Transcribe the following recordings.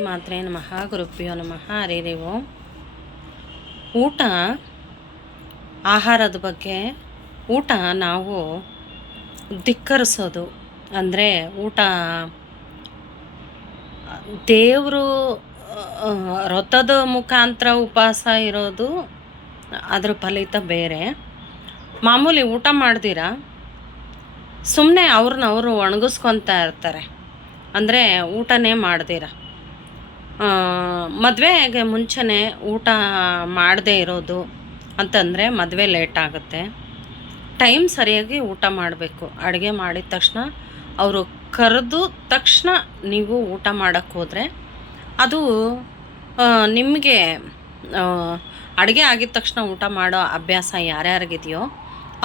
ಮಾತ್ರೇ ನಮಃ ಗುರುಭ್ಯೋ ನಮಃ ಹರಿ ಓಂ. ಊಟ, ಆಹಾರದ ಬಗ್ಗೆ ಊಟ ನಾವು ಧಿಕ್ಕರಿಸೋದು ಅಂದರೆ ಊಟ ದೇವರು ವ್ರತದ ಮುಖಾಂತರ ಉಪವಾಸ ಇರೋದು, ಅದ್ರ ಫಲಿತ ಬೇರೆ. ಮಾಮೂಲಿ ಊಟ ಮಾಡ್ದಿರ ಸುಮ್ಮನೆ ಅವ್ರನ್ನವರು ಒಣಗಿಸ್ಕೊತಾ ಇರ್ತಾರೆ, ಅಂದರೆ ಊಟನೇ ಮಾಡ್ದಿರ. ಮದುವೆಗೆ ಮುಂಚೆನೇ ಊಟ ಮಾಡದೇ ಇರೋದು ಅಂತಂದರೆ ಮದುವೆ ಲೇಟ್ ಆಗುತ್ತೆ. ಟೈಮ್ ಸರಿಯಾಗಿ ಊಟ ಮಾಡಬೇಕು. ಅಡುಗೆ ಮಾಡಿದ ತಕ್ಷಣ ಅವರು ಕರೆದು ತಕ್ಷಣ ನೀವು ಊಟ ಮಾಡೋಕ್ಕೆ ಹೋದರೆ ಅದು ನಿಮಗೆ ಅಡುಗೆ ಆಗಿದ ತಕ್ಷಣ ಊಟ ಮಾಡೋ ಅಭ್ಯಾಸ ಯಾರ್ಯಾರಿಗಿದೆಯೋ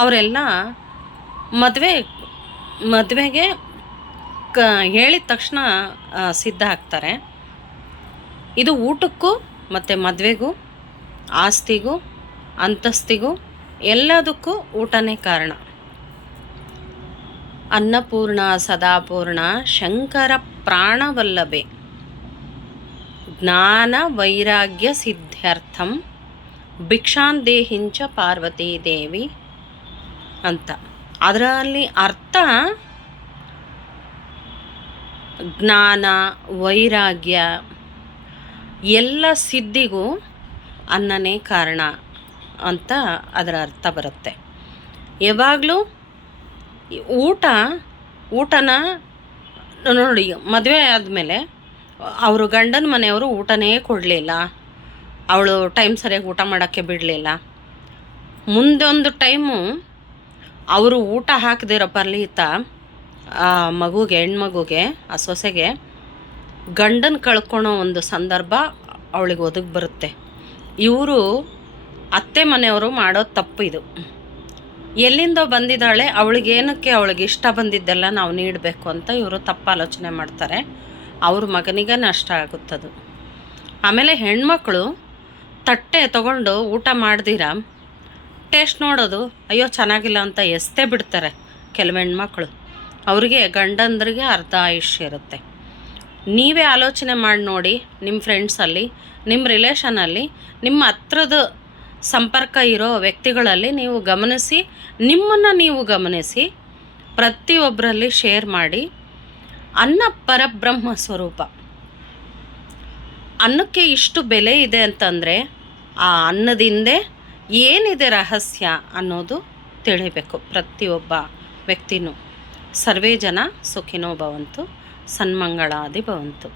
ಅವರೆಲ್ಲ ಮದುವೆಗೆ ಹೇಳಿದ ತಕ್ಷಣ ಸಿದ್ಧ ಆಗ್ತಾರೆ. ಇದು ಊಟಕ್ಕೂ ಮತ್ತು ಮದುವೆಗೂ, ಆಸ್ತಿಗೂ, ಅಂತಸ್ತಿಗೂ ಎಲ್ಲದಕ್ಕೂ ಊಟನೇ ಕಾರಣ. ಅನ್ನಪೂರ್ಣ ಸದಾಪೂರ್ಣ ಶಂಕರ ಪ್ರಾಣವಲ್ಲಭೆ ಜ್ಞಾನ ವೈರಾಗ್ಯ ಸಿದ್ಧಾರ್ಥಂ ಭಿಕ್ಷಾಂದೇಹಿಂಚ ಪಾರ್ವತೀ ದೇವಿ ಅಂತ. ಅದರಲ್ಲಿ ಅರ್ಥ ಜ್ಞಾನ ವೈರಾಗ್ಯ ಎಲ್ಲ ಸಿದ್ಧಿಗೂ ಅನ್ನನೇ ಕಾರಣ ಅಂತ ಅದರ ಅರ್ಥ ಬರುತ್ತೆ. ಯಾವಾಗಲೂ ಊಟನ ನೋಡಿ, ಮದುವೆ ಆದಮೇಲೆ ಅವರು ಗಂಡನ ಮನೆಯವರು ಊಟನೇ ಕೊಡಲಿಲ್ಲ, ಅವಳು ಟೈಮ್ ಸರಿಯಾಗಿ ಊಟ ಮಾಡೋಕ್ಕೆ ಬಿಡಲಿಲ್ಲ. ಮುಂದೊಂದು ಟೈಮು ಅವರು ಊಟ ಹಾಕದಿರೋ ಪರ್ಲಿತ ಆ ಮಗುಗೆ, ಹೆಣ್ಮಗುಗೆ, ಆ ಸೊಸೆಗೆ ಗಂಡನ ಕಳ್ಕೊಳೋ ಒಂದು ಸಂದರ್ಭ ಅವಳಿಗೆ ಒದಗಿ ಬರುತ್ತೆ. ಇವರು ಅತ್ತೆ ಮನೆಯವರು ಮಾಡೋ ತಪ್ಪು ಇದು. ಎಲ್ಲಿಂದೋ ಬಂದಿದ್ದಾಳೆ, ಅವಳಿಗೆ ಇಷ್ಟ ಬಂದಿದ್ದೆಲ್ಲ ನಾವು ನೀಡಬೇಕು ಅಂತ ಇವರು ತಪ್ಪು ಆಲೋಚನೆ ಮಾಡ್ತಾರೆ. ಅವ್ರ ಮಗನಿಗೆ ನಷ್ಟ ಆಗುತ್ತದು. ಆಮೇಲೆ ಹೆಣ್ಮಕ್ಳು ತಟ್ಟೆ ತಗೊಂಡು ಊಟ ಮಾಡ್ದಿರ ಟೇಸ್ಟ್ ನೋಡೋದು, ಅಯ್ಯೋ ಚೆನ್ನಾಗಿಲ್ಲ ಅಂತ ಎಸ್ತೇ ಬಿಡ್ತಾರೆ ಕೆಲವು ಹೆಣ್ಮಕ್ಳು. ಅವರಿಗೆ ಗಂಡಂದ್ರಿಗೆ ಅರ್ಧ ಆಯುಷ್ಯ ಇರುತ್ತೆ. ನೀವೇ ಆಲೋಚನೆ ಮಾಡಿ ನೋಡಿ, ನಿಮ್ಮ ಫ್ರೆಂಡ್ಸಲ್ಲಿ, ನಿಮ್ಮ ರಿಲೇಷನಲ್ಲಿ, ನಿಮ್ಮ ಹತ್ರದ ಸಂಪರ್ಕ ಇರೋ ವ್ಯಕ್ತಿಗಳಲ್ಲಿ ನೀವು ಗಮನಿಸಿ, ನಿಮ್ಮನ್ನು ನೀವು ಗಮನಿಸಿ, ಪ್ರತಿಯೊಬ್ಬರಲ್ಲಿ ಶೇರ್ ಮಾಡಿ. ಅನ್ನ ಪರಬ್ರಹ್ಮ ಸ್ವರೂಪ. ಅನ್ನಕ್ಕೆ ಇಷ್ಟು ಬೆಲೆ ಇದೆ ಅಂತಂದರೆ ಆ ಅನ್ನದಿಂದೆ ಏನಿದೆ ರಹಸ್ಯ ಅನ್ನೋದು ತಿಳಿಬೇಕು ಪ್ರತಿಯೊಬ್ಬ ವ್ಯಕ್ತಿನೂ. ಸರ್ವೇ ಜನ ಸುಖಿನೋ ಭವಂತು, ಸನ್ಮಂಗಳಾದಿ ಭವಂತು.